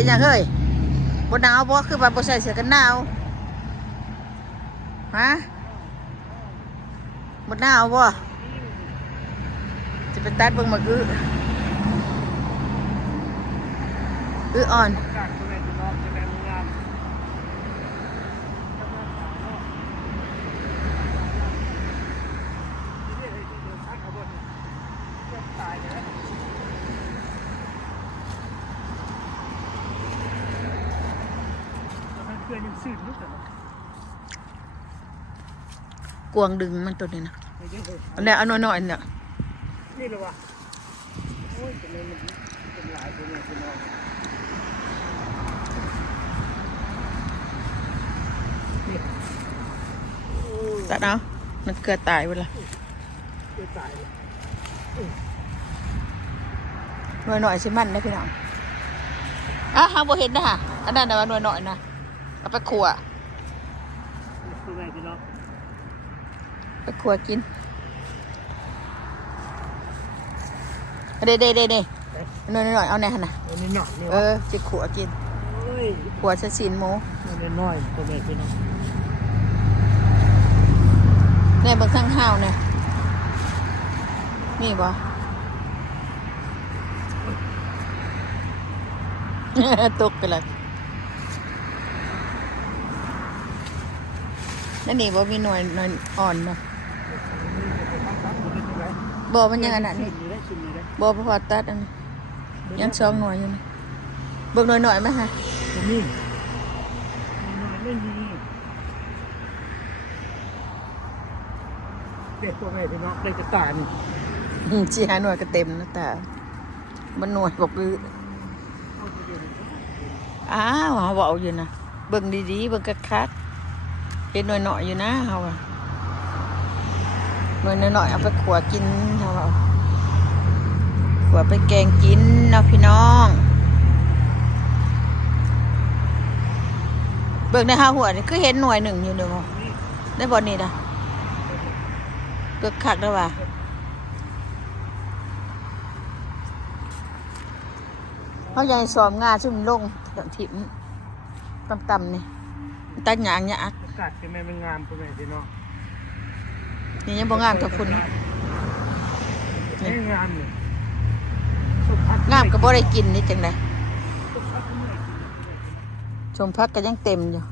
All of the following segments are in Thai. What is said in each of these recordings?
ห็นยังเฮ้ยบนหนาวบ่คือว่าบ่ใส่เสื้อกันหนาวฮะบนหนาวบ่จะเป็นตัดเบิ่งมาอ่อนกวางดึงมันตัวนี้นะอันนี้เอาหน่อยๆเนี่ยนี่เลยวะโอ้ยเป็นมันเป็นหลายตัวเนี่ยคุณน้องตัดเอามันเกิดตายไปละเกิดตายเลยหน่อยๆสิมันได้พี่น้องหาบ่เห็นนะฮะอันนั้นน่ะหน่อยๆนะเอาไปขั่วตัวแม่พี่น้องไปขั่วกินเด้หน่อยเอาแน่ฮะนะจะขั่วกินขั่วจะสินหมูน้อยตัวแม่พี่น้องเนี่ยบางข้างห้าวเนี่ยมีบ่ตกไปเลยนั่นนี่บ่มีหน่วยอ่อนบ่บ่มันยังอันนั้นนี่บ่พอตัดอันยังสองหน่วยอยู่นี่เบิ่งหน่อยไหมฮะไม่มีเด็กตัวแม่พี่น้องเลยจะตายนี่จีหาหน่วยก็เต็มนะแต่มันหน่วยบอกคือเขาบอกอยู่นะเบิ่งดีๆเบิ่งคักๆเป็นหน่อยๆอยู่นะเขาอะหน่อยๆเอาไปขั่วกินเขาเอาขั่วไปแกงกินเนาะพี่น้องเบิ่งในห้าหัวนี่คือเห็นหน่วยหนึ่งอยู่เด้อได้บ่นี่นะเกิดคักแล้วว่ะเขาใหญ่สอมงาชุ่มลงถิ่มต่ำๆนี่ตัดหยางอากาศจะแม่เป็นงามตัวแม่พี่น้องนี่ยังบ่งามกับคุณนะนี่งามเลยงามก็บ่ได้กินนี่จังได๋ชมพักก็ยังเต็มอยู่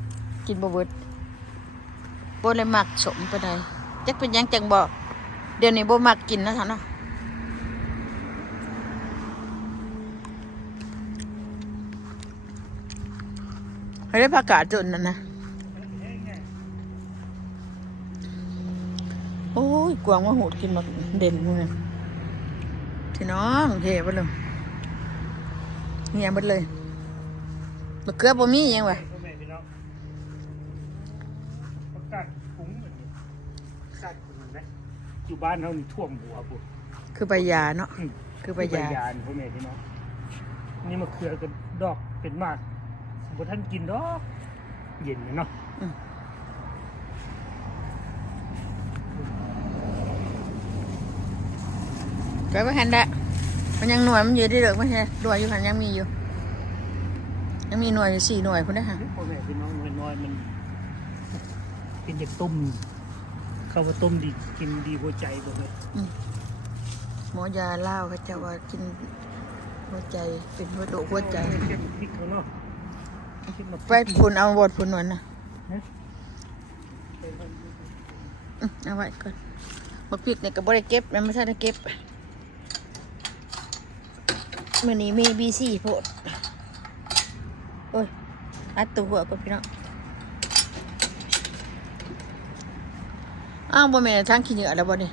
กินบ่เบิดบ่เลยมักสมปานใดจักเป็นหยังจังบ่เดี๋ยวนี้บ่มักกินนะท่านเนาะให้ได้ผักกาดจนนั่นนะโอ้ยกวางว่าหูดกินมาเด่นมือพี่น้องเทไปเลยเงียบหมดเลยมะเขือบ่มียังวะอยู่บ้านเขามีท่วมหัวปุ๊บคือใบยาเนาะคือใบยาพ่อแม่พี่น้องนี่มะเขือกับดอกเป็นมากบ่ท่านกินดอกเย็นเนาะไก่ไม่หันได้มันยังหน่วยมันเยอะได้หรอกไม่ใช่หน่วยอยู่หันยังมีอยู่ยังมีหน่วยอยู่4 หน่วยคุณได้ฮะพ่อแม่พี่น้องน้อยมันเป็นเด็กต้มเขาว่าต้มดีกินดีหัวใจบ่เลยหมอยาเล่าเขาจะว่ากินหัวใจเป็นหัวใจไปพุ่นเอาบดพุ่นหน่อยนะเอาไว้ก่อนมะพริกเนี่ยก็บ่ได้เก็บมันไม่ใช่ได้เก็บมื้อนี้มีBCโพดโอ้ยอัดตัวหัวก่อนพี่น้องบ่แม่นทางขี้เหงื่อแล้วบ่นี่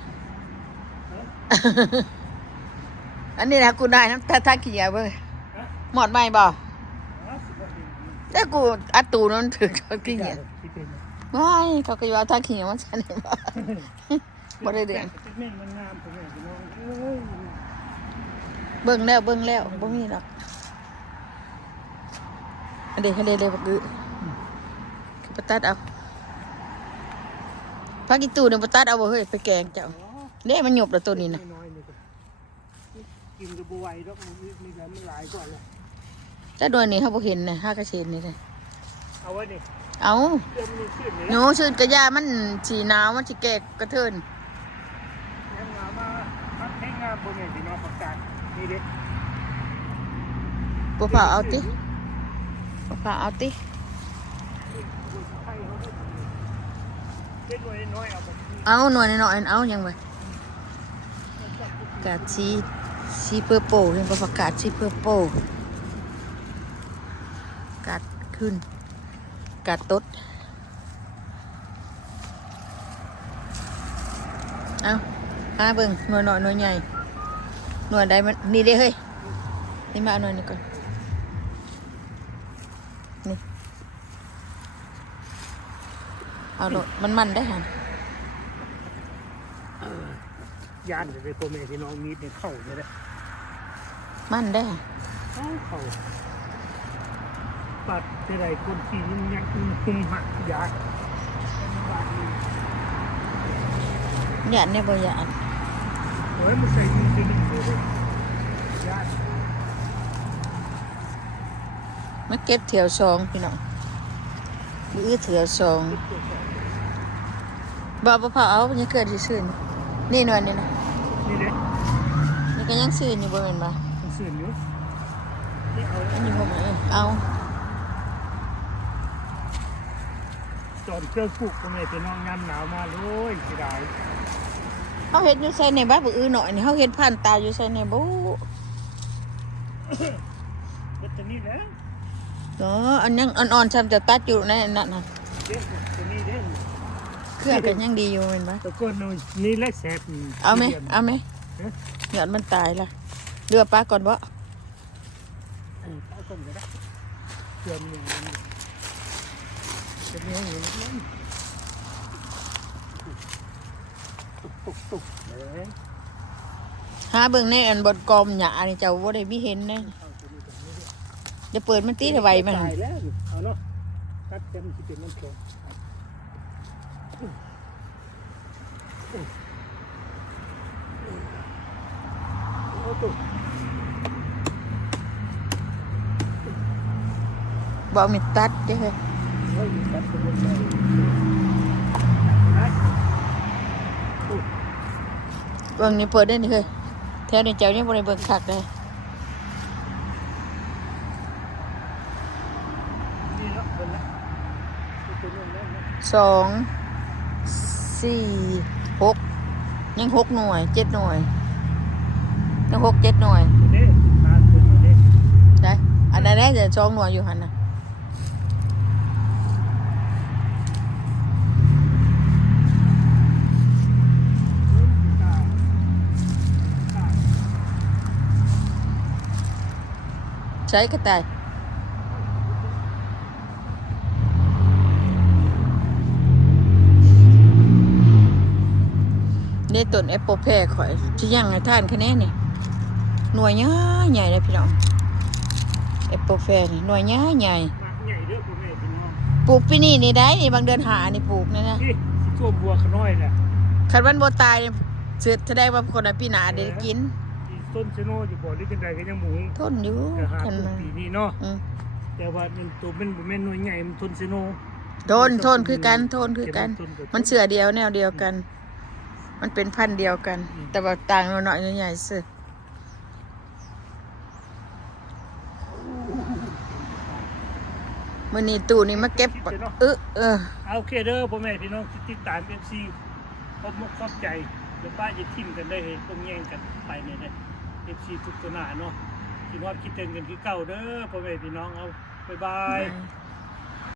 อันนี้นะกูได้นะถ้าทางขี้เหงื่อเว้ยหมดไหมบ่แล้วกูอัดตูนั่นถึงขี้เหงื่อไม่เขาก็ว่าทางขี้เหงื่อมันสั่นบ่บ่ได้เดือนเบิ่งแล้วบ่มีหรอกอันนี้ให้เลยบักอื้อคือปตัดเอาพักอีตู้เนี่ยปตัดเอาบ่เฮ้ยไปแกงเจ้าเด้มันหยบแล้วตัวนี้นะกินกับบัวไว้ดอกมีแบบมันหลายก่อนเลย แต่โดยนี่เขาบ่เห็นนะห้ากระเชนนี่เลย เอาไว้นี่ เอา เตรียมมือขึ้นเลย หนูชื่นกระยามันสีหนาวมันสิแกกกระเทิน เตรียมงานมาพักให้งานบนเนี่ยพี่น้องประกาศนี่เด็ก บ่ฝ่าเอาติบ่ฝ่าเอาติ เด็กน้อยเอาแบบนี้ เอาหน่วยน้อยๆเอายังไงกาดชีเปอร์โปเห็นบ่ประกาศชีเปอร์โปกาดขึ้นกาดตดเอามาเบิ่งหน่วยน้อยหน่วยใหญ่หน่วยใดมันนี่เด้เฮ้ยนี่มาเอาหน่วยนี้ก่อนนี่เอาโลดมันได้หัน ยานจะไปโคเมพี่น้องมีดเนี่ยเข้าเลยนะ มันได้หัน เข้าปัดที่ไรคนขี่ยังคุมหักยา หยาดเนี่ยบ่หยาด โอ้ยมันใส่ดีจริงเลยยาน มาเก็บเถียวซองพี่น้องมือเถียวซองบ่บ่พอเอามันยังเกิดสิซื่นนี่หน่วยนี่นะ นี่เด็ก นี่ก็ยังซื่นอยู่บ่แม่นบ่ มันสื่นอยู่นี่เอา อันนี้บ่แม่นเอา จอดเครื่องปลูกโคเมพี่น้องยามหนาวมาเลยสิได้ เฮาเฮ็ดอยู่ไสในบ้านบ่อื้อหน่อยนี่เฮาเฮ็ดผ่านตาอยู่ไสในบ่ เด็กตัวนี้แล้ว เนาะอันยังอ่อนๆซ้ำจะตัดอยู่ในนั่นน่ะ เด็กตัวนี้เด็ก เครือก็ยังดีอยู่แม่นบ่ ตะก้นนี่แหละแสบ เอาไหมเอาไหมหยอดมันตายละเรือปลาก่อนบ่ เอาก้นก็ได้เตรียมอย่างนี้จะมีอย่างนี้ตุกเลย หาเบิ่งในอันบนกอมหญ้านี่เจ้าบ่ได้มีเห็นเด้เดี๋ยวเปิดมันตีได้ไวมัน ตายแล้วเอาเนาะตัดเต็มสิเป็นน้ำแข็งเอาตุก บ่มีตัดเด้อเฮ้ย เฮ้ยตัดเป็นน้ำแข็ง เบิ่งนี่เปิดได้นี่เฮ้ยแถวนี้เจ้ายังบ่ได้เบิ่งคักเลย นี่เนาะเป็นละเป็นเรื่องนั้นนะ 2 4 6ยัง6หน่วย7หน่วยยัง6 7หน่วย เด้ตาขึ้นมาเด้ ได้อันนั้นได้แต่2หน่วยอยู่หั่นน่ะใช้ก็ตายนี่ต้นแอปเปิลแพรข่อยสิยังให้ทานคะแนนนี่หน่วยใหญ่เลยพี่น้องแอปเปิลแพรนี่หน่วยใหญ่ มากใหญ่เด้อคุณแม่พี่น้อง ปลูกปีนี้นี่ได้นี่บางเดือนหานี่ปลูกนี่นะ นี่ท่วมบัวขน้อยน่ะ คันมันบ่ตายนี่เสือแสดงว่าคนน่ะปีหน้าได้กิน อีต้นชะโนอยู่บ่หรือจังใดก็ยังหมู ทนอยู่ จะหา คัน ต้น มัน ปีนี้เนาะ อืม แต่ว่ามันตัวเป็นบ่แม่นหน่วยใหญ่มันต้นชะโน ทนคือกันทนคือกัน มันเสือเดียวแนวเดียวกัน มันเป็นพันธุ์เดียวกัน แต่ว่าต่างหน่อยๆใหญ่ๆเสือมื้อนี้ตู้นี่มาเก็บเออ เอาโอเคเด้อพ่อแม่พี่น้องที่ติดตาม FC ขอบมุกขอบใจเดี๋ยวป้าจะทิมกันได้เห็นตรงแย่งกันไปเนี่ยเด้อ FC ทุกตัวหน้าเนาะที่ว่าคิดถึงกันคือเก่าเด้อพ่อแม่พี่น้องเอาบ๊ายบาย บาย